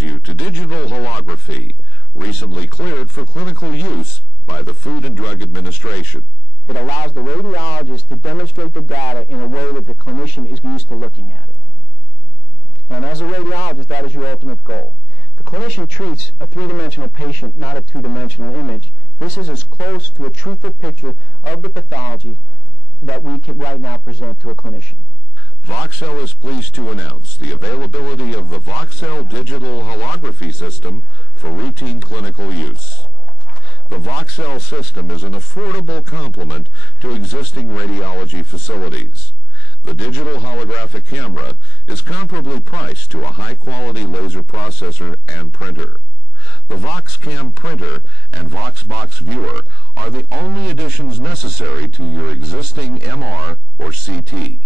introduces you to digital holography, recently cleared for clinical use by the Food and Drug Administration. It allows the radiologist to demonstrate the data in a way that the clinician is used to looking at it. And as a radiologist, that is your ultimate goal. The clinician treats a three-dimensional patient, not a two-dimensional image. This is as close to a truthful picture of the pathology that we can right now present to a clinician. Voxel is pleased to announce the availability of the Voxel digital holography system for routine clinical use. The Voxel system is an affordable complement to existing radiology facilities. The digital holographic camera is comparably priced to a high-quality laser processor and printer. The VoxCam printer and VoxBox viewer are the only additions necessary to your existing MR or CT.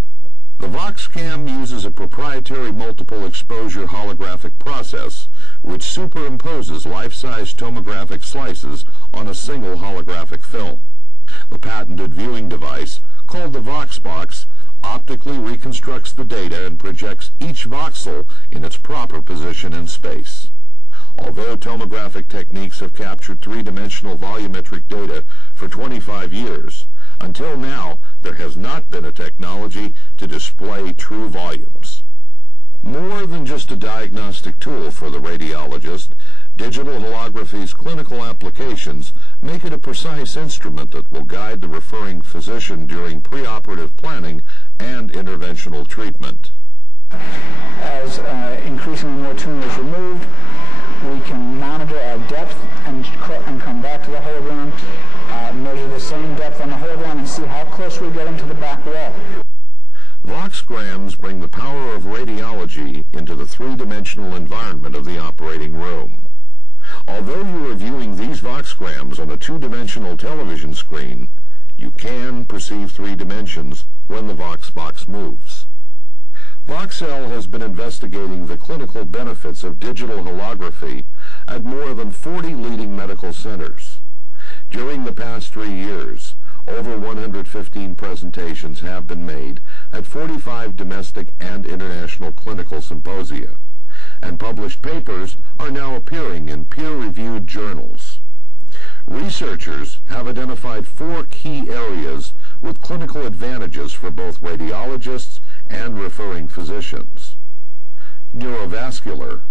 The VoxCam uses a proprietary multiple exposure holographic process which superimposes life-size tomographic slices on a single holographic film. The patented viewing device, called the VoxBox, optically reconstructs the data and projects each voxel in its proper position in space. Although tomographic techniques have captured three-dimensional volumetric data for 25 years, until now there has not been a technology to display true volumes. More than just a diagnostic tool for the radiologist, digital holography's clinical applications make it a precise instrument that will guide the referring physician during preoperative planning and interventional treatment. As increasingly more tumor is removed, we can monitor our depth and come back to the hologram, measure the same depth on the hologram and see how close we're getting to the back wall. Voxgrams bring the power of radiology into the three-dimensional environment of the operating room. Although you are viewing these Voxgrams on a two-dimensional television screen, you can perceive three dimensions when the VoxBox moves. Voxel has been investigating the clinical benefits of digital holography at more than 40 leading medical centers. During the past 3 years, over 115 presentations have been made at 45 domestic and international clinical symposia, and published papers are now appearing in peer-reviewed journals. Researchers have identified 4 key areas with clinical advantages for both radiologists and referring physicians: neurovascular,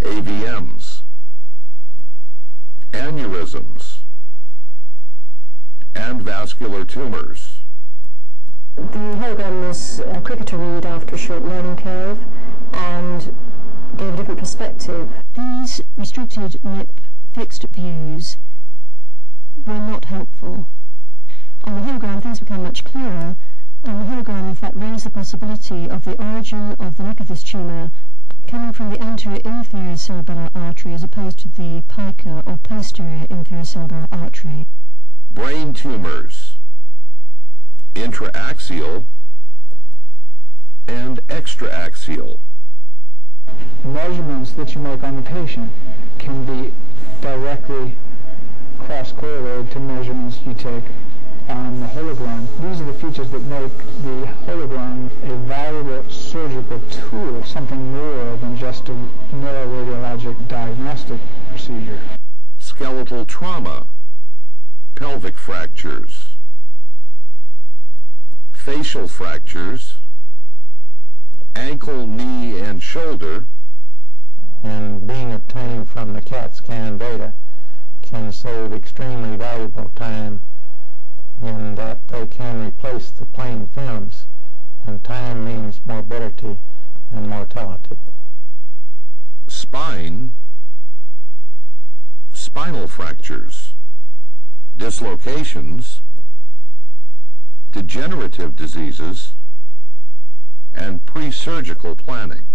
AVMs, aneurysms, and vascular tumors. The hologram was quicker to read after a short learning curve and gave a different perspective. These restricted MIP fixed views were not helpful. On the hologram things become much clearer, and the hologram in fact raised the possibility of the origin of the neck of this tumour coming from the anterior inferior cerebellar artery as opposed to the pica or posterior inferior cerebellar artery. Brain tumors, intraaxial and extraaxial. Measurements that you make on the patient can be directly cross-correlated to measurements you take on the hologram. These are the features that make the hologram a valuable surgical tool, something more than just a neuroradiologic diagnostic procedure. Skeletal trauma, pelvic fractures, facial fractures, ankle, knee, and shoulder. And being obtained from the CAT scan data can save extremely valuable time in that they can replace the plain films, and time means morbidity and mortality. Spine, spinal fractures, dislocations, degenerative diseases, and pre-surgical planning.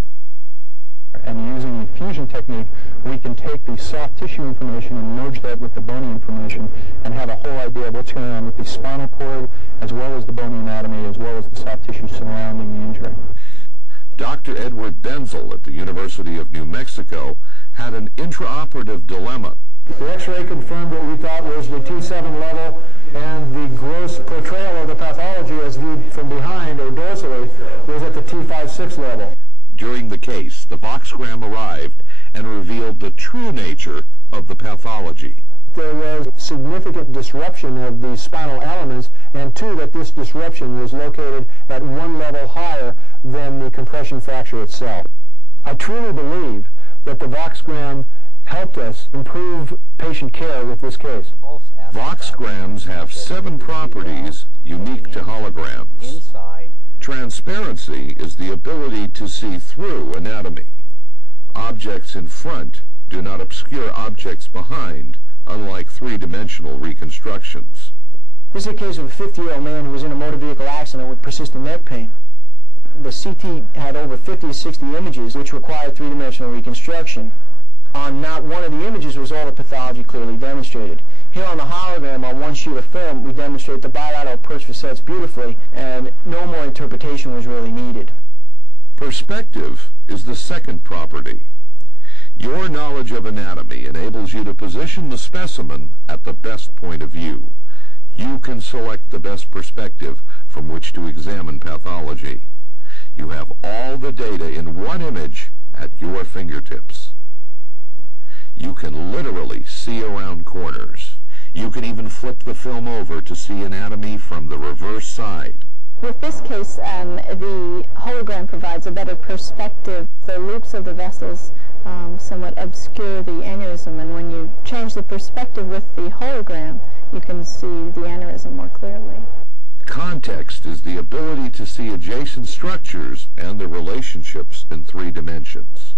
And using the fusion technique, we can take the soft tissue information and merge that with the bony information and have a whole idea of what's going on with the spinal cord, as well as the bony anatomy, as well as the soft tissue surrounding the injury. Dr. Edward Benzel at the University of New Mexico had an intraoperative dilemma. The X-ray confirmed what we thought was the T7 level, and the gross portrayal of the pathology as viewed from behind or dorsally was at the T5-6 level. During the case, the Voxgram arrived and revealed the true nature of the pathology. There was significant disruption of the spinal elements, and two, that this disruption was located at one level higher than the compression fracture itself. I truly believe that the Voxgram helped us improve patient care with this case. Voxgrams have 7 properties unique to holograms. Transparency is the ability to see through anatomy. Objects in front do not obscure objects behind, unlike 3-dimensional reconstructions. This is a case of a 50-year-old man who was in a motor vehicle accident with persistent neck pain. The CT had over 50 to 60 images which required 3-dimensional reconstruction. On not one of the images was all the pathology clearly demonstrated. Here on the hologram, on one sheet of film, we demonstrate the bilateral perch facets beautifully, and no more interpretation was really needed. Perspective is the second property. Your knowledge of anatomy enables you to position the specimen at the best point of view. You can select the best perspective from which to examine pathology. You have all the data in one image at your fingertips. You can literally see around corners. You can even flip the film over to see anatomy from the reverse side. With this case, the hologram provides a better perspective. The loops of the vessels somewhat obscure the aneurysm, and when you change the perspective with the hologram, you can see the aneurysm more clearly. Context is the ability to see adjacent structures and their relationships in 3 dimensions.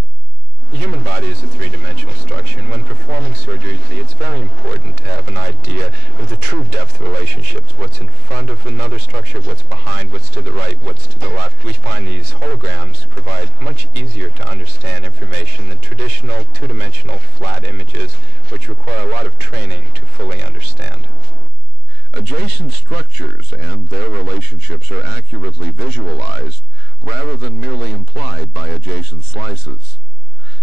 The human body is a 3-dimensional structure, and when performing surgery, it's very important to have an idea of the true depth relationships, what's in front of another structure, what's behind, what's to the right, what's to the left. We find these holograms provide much easier to understand information than traditional 2-dimensional flat images, which require a lot of training to fully understand. Adjacent structures and their relationships are accurately visualized rather than merely implied by adjacent slices.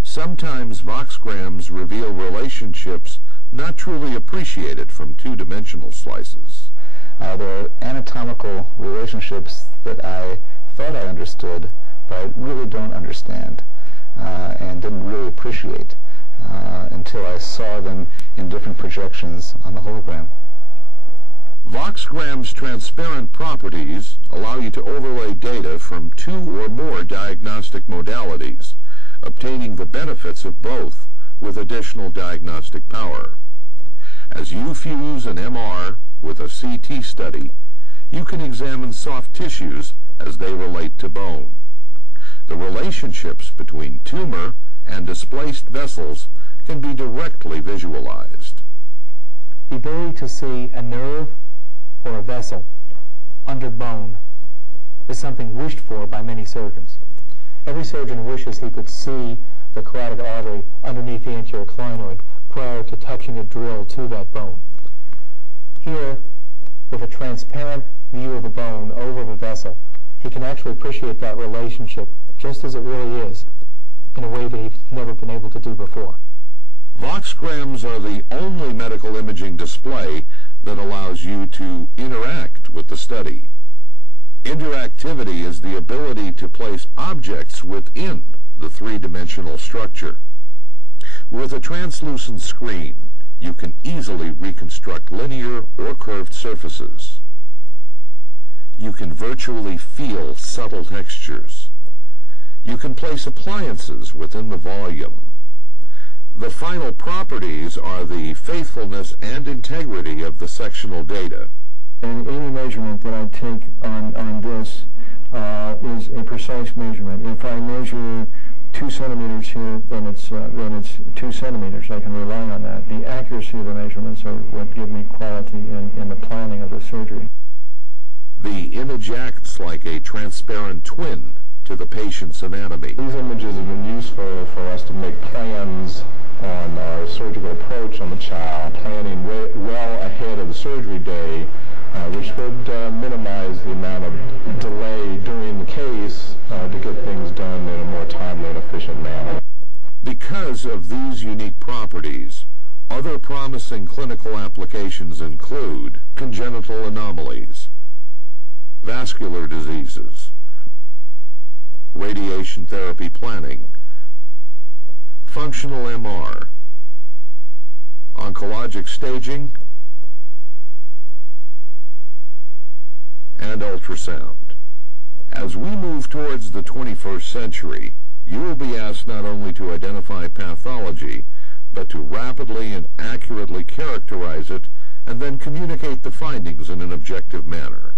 Sometimes Voxgrams reveal relationships not truly appreciated from 2-dimensional slices. There are anatomical relationships that I thought I understood, but I really don't understand and didn't really appreciate until I saw them in different projections on the hologram. Voxgram's transparent properties allow you to overlay data from 2 or more diagnostic modalities, obtaining the benefits of both with additional diagnostic power. As you fuse an MR with a CT study, you can examine soft tissues as they relate to bone. The relationships between tumor and displaced vessels can be directly visualized. The ability to see a nerve or a vessel under bone is something wished for by many surgeons. Every surgeon wishes he could see the carotid artery underneath the anterior clinoid prior to touching a drill to that bone. Here, with a transparent view of a bone over the vessel, he can actually appreciate that relationship just as it really is, in a way that he's never been able to do before. Voxgrams are the only medical imaging display that allows you to interact with the study. Interactivity is the ability to place objects within the 3-dimensional structure. With a translucent screen, you can easily reconstruct linear or curved surfaces. You can virtually feel subtle textures. You can place appliances within the volume. The final properties are the faithfulness and integrity of the sectional data. And any measurement that I take on this is a precise measurement. If I measure 2 centimeters here, then it's 2 centimeters. I can rely on that. The accuracy of the measurements are what give me quality in the planning of the surgery. The image acts like a transparent twin to the patient's anatomy. These images have been useful for us to make plans on our surgical approach on the child, planning well ahead of the surgery day, which would minimize the amount of delay during the case to get things done in a more timely and efficient manner. Because of these unique properties, other promising clinical applications include congenital anomalies, vascular diseases, radiology, radiation therapy planning, functional MR, oncologic staging, and ultrasound. As we move towards the 21st century, you will be asked not only to identify pathology, but to rapidly and accurately characterize it and then communicate the findings in an objective manner.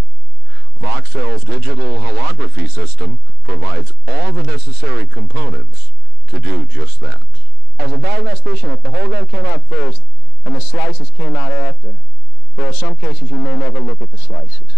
Voxel's digital holography system provides all the necessary components to do just that. As a diagnostician, if the hologram came out first and the slices came out after, there are some cases you may never look at the slices.